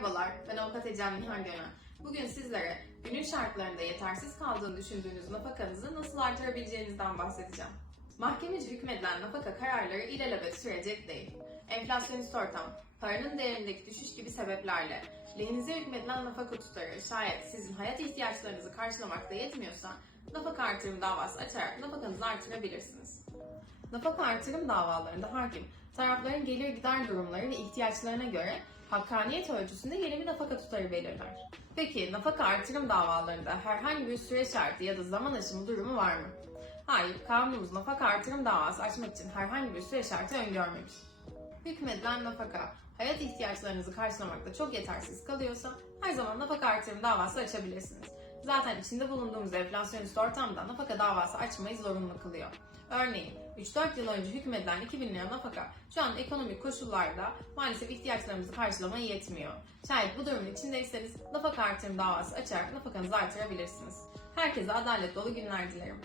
Merhabalar, ben avukat Ecem Nihal Gönen. Bugün sizlere günün şartlarında yetersiz kaldığını düşündüğünüz nafakanızı nasıl artırabileceğinizden bahsedeceğim. Mahkemece hükmedilen nafaka kararları ilelebet sürecek değil. Enflasyonist ortam, paranın değerindeki düşüş gibi sebeplerle lehinize hükmedilen nafaka tutarı şayet sizin hayat ihtiyaçlarınızı karşılamakta yetmiyorsa nafaka artırım davası açarak nafakanızı artırabilirsiniz. Nafaka artırım davalarında hakim, tarafların gelir gider durumları ve ihtiyaçlarına göre hakkaniyet ölçüsünde yeni bir nafaka tutarı belirler. Peki nafaka artırım davalarında herhangi bir süre şartı ya da zaman aşımı durumu var mı? Hayır, kanunumuz nafaka artırım davası açmak için herhangi bir süre şartı öngörmemiş. Hükmedilen nafaka, hayat ihtiyaçlarınızı karşılamakta çok yetersiz kalıyorsa her zaman nafaka artırım davası açabilirsiniz. Zaten içinde bulunduğumuz enflasyonist ortamda nafaka davası açmayı zorunlu kılıyor. Örneğin 3-4 yıl önce hükmedilen 2000 lira nafaka şu an ekonomik koşullarda maalesef ihtiyaçlarımızı karşılamaya yetmiyor. Şayet bu durumun içindeyseniz nafaka artırım davası açarak nafakanızı artırabilirsiniz. Herkese adalet dolu günler dilerim.